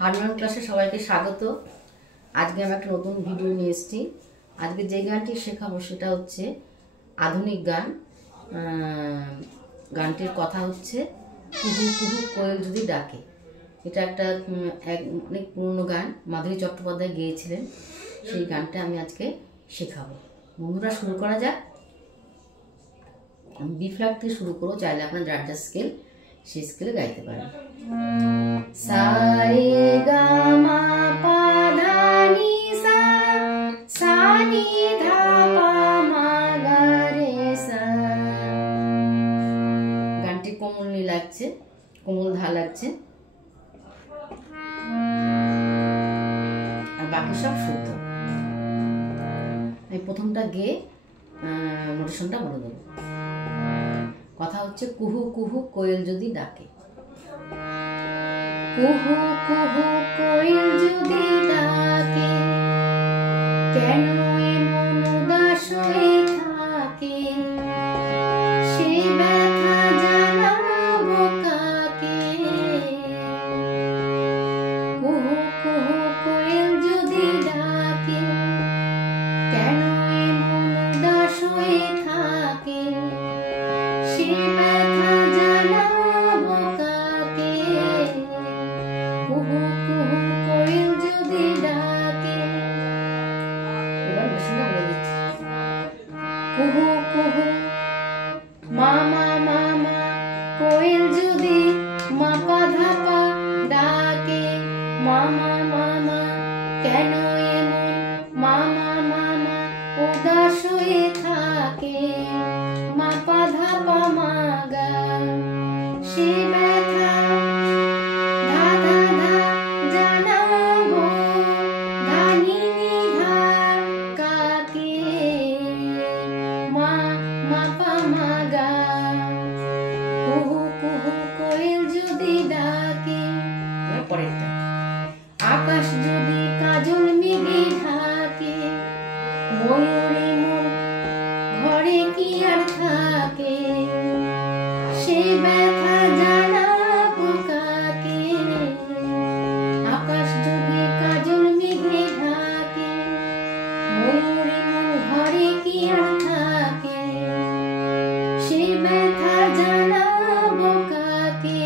Harmonium ক্লাসে সবাইকে স্বাগত। আজকে আমি একটা নতুন ভিডিও নিয়ে এসেছি। আজকে যে গানটি শেখাবো সেটা হচ্ছে আধুনিক গান। গানটির কথা হচ্ছে কুহু কুহু কোয়েল যদি ডাকে। এটা একটা অনেক পুরনো গান, মাধুরী চট্টোপাধ্যায় গেয়েছিলেন। সেই গানটা আমি আজকে শেখাবো। বন্ধুরা, শুরু করা যাক। আমি বি ফ্ল্যাট থেকে শুরু করবো, চাইলে আপনার যার যা স্কেল সেই স্কেলে গাইতে পারেন। সা রে গা মা পা ধা নি সা, সা নি ধা পা মা গা রে সা। গানটি কোমল নি লাগছে, কোমল ধা লাগছে, আর বাকি সব শুদ্ধ। আমি প্রথমটা গেয়ে নোটেশনটা বলে দেবো। কথা হচ্ছে কুহু কুহু কোয়েল যদি ডাকে। কুহু কুহু কোয়েল যদি ডাকে, কেন এমন উদাস হয়ে থাকে? সে ব্যথা জানাবো কাকে? কুহু কুহু কোয়েল যদি ডাকে, কেন এমন উদাস হয়ে থাকে? সে ব্যথা জানাবো কাকে? কুহু কুহু কোয়েল যদি ডাকে। এবার মেশিনটা বলে দিচ্ছি। কুহু কুহু মামা মামা কোয়েল যদি মা পা ধা পা ডাকে। মামা মামা কেন এমন মামা মামা উদাস হয়ে থাকে? মা পা ধা পা মা গা, সে ব্যথা ধা ধা ধা জানাবো ধা নি নি ধা কাকে? মা মা পা মা গা। কুহু কুহু কোয়েল যদি ডাকে। পরেরটা। আকাশ যদি কাজল মেঘে ঢাকে, ময়ূরী মন ঘরে কি আর থাকে? সে ব্যথা জানাবো কাকে? আকাশ যদি কাজল মেঘে ঢাকে, ময়ূরী মন ঘরে কি আর থাকে? সে ব্যথা জানাবো কাকে?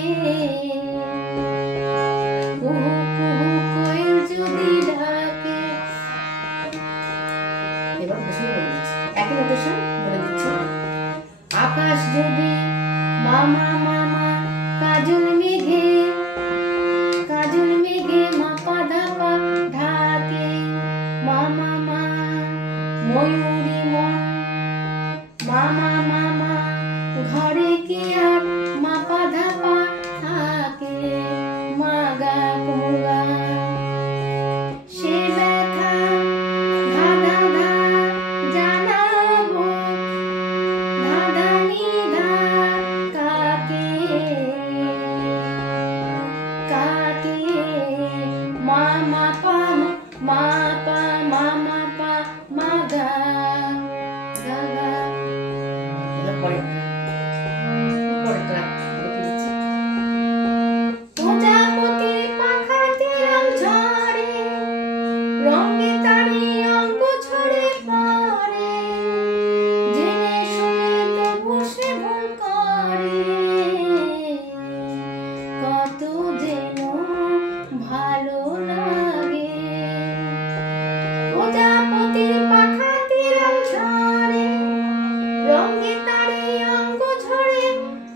কুহু কুহু কোয়েল যদি ডাকে। এবার নোটেশন বলে দিচ্ছি, একই নোটেশন বলে দিচ্ছি। আকাশ যদি মামা মামা কাজল মেঘে, কাজল মেঘে মা পা ধা পা ঢাকে। মামা মা ময়ূরী মন মামা মামা ঘরে কি আর মা পা ধা পা থাকে? মা গা কুমুগা। সে ব্যথা ধা ধা ধা জানাবো ধা ধা নি ধা কাকে? কাকে? মা মা পা মা পা মা মা পা মা গা গা গা। পরেরটা লিখে দিচ্ছি। প্রজাপতির পাখাতে রং ঝরে, রঙে তারে অঙ্গ ঝরে পড়ে। জেনে শুনে তো বসে ভুল করে, কত যেন ভালো লাগে। প্রজাপতির পাখাতে রং ঝরে, রঙে তারে অঙ্গ ঝরে,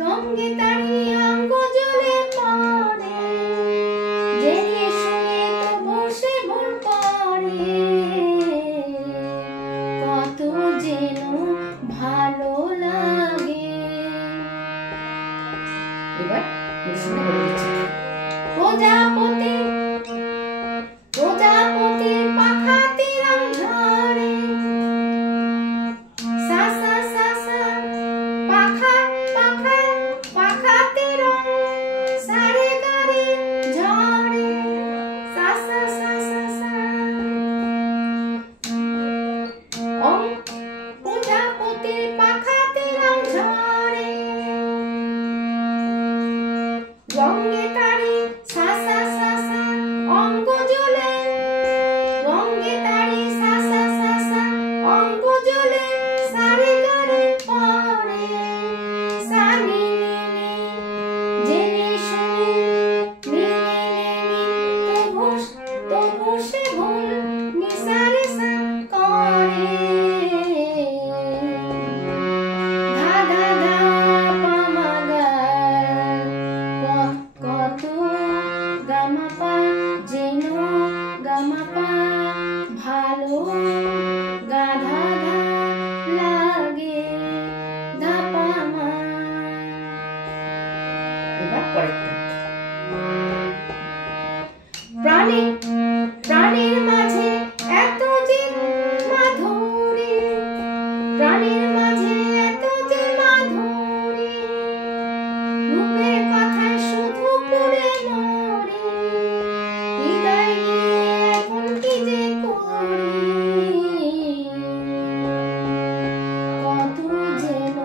রঙে তারে অঙ্গ জ্বলে পড়ে। জেনে শুনে তো বসে ভুল করে, কত যেন ভালো লাগে। এবার শুনে বলে দিচ্ছি। প্রজাপতি প্রজাপতির পাখাতে রং ঝরে, সা সা সা সা পাখা পাখা পাখাতে রং সারে গারে ঝরে। সা সা সা সা সা। প্রজাপতির পাখাতে রং ঝরে, রঙে তারে সা সা সা সা। গামা পা যেন গামা পা ভালো গাধা ধা লাগে ধাপা মা। এবার পরেরটা। প্রাণের মাঝে এত যে মাধুরী, প্রাণের মাঝে এত যে মাধুরী, রূপের কথা শুধু পড়ে মরি, হৃদয় নিয়ে এখন কি যে করি, কত যেন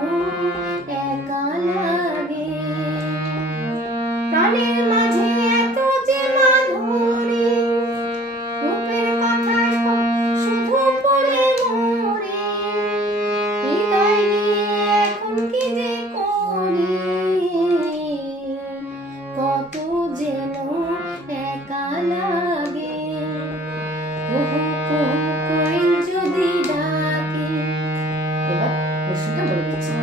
একা লাগে। প্রাণের মাঝে এত যে মাধুরী, রূপের কথা শুধু পড়ে মরি, হৃদয় নিয়ে এখন কি যে করি, কত যেন একা লাগে। কুহু কুহু কোয়েল যদি ডাকে। এবার প্রশ্নটা বলে দিচ্ছি।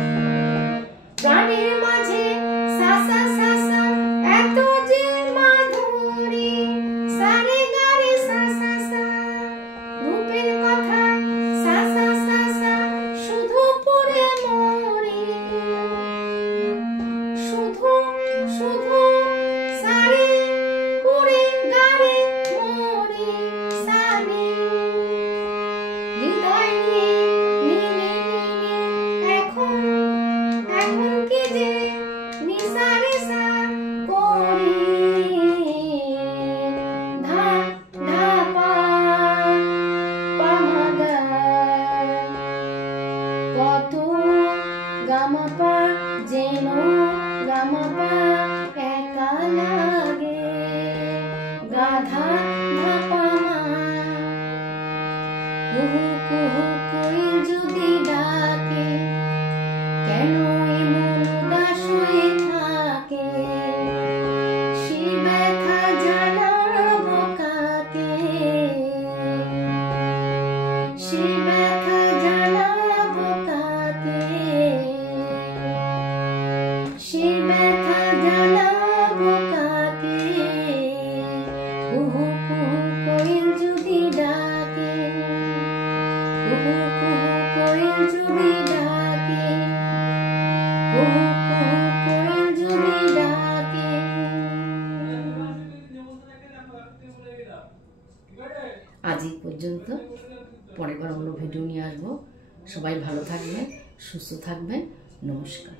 প্রাণের মাঝে সাসা সাসা এত যে মাধুরী, সারে গারে সাসা সা, রূপের কথা সাসা সাসা শুধু পড়ে মরি, শুধু শুধু সারে পড়ে গারে মরি, সারে হৃদয় নিয়ে নিয়ে এখন কি যে নিসারে সা করি, ধা ধা পা পা মা গা, কত গামা পা যেন গামা পা একা লাগে গাধা ধাপা মা। কুহু কুহু কোয়েল যদি ডাকে, কেন এমন উদাস হয়ে থাকে, সে ব্যথা জানাবো কাকে, সে ব্যথা জানাবো কাকে, সে ব্যথা জানাবো কাকে। কুহু কুহু কোয়েল যদি ডাকে, কুহু কুহু কোয়েল যদি ডাকে, কুহু কুহু কোয়েল যদি ডাকে। আজ এই পর্যন্ত, পরের বার অন্য ভিডিও নিয়ে আসবো। সবাই ভালো থাকবেন, সুস্থ থাকবেন। নমস্কার।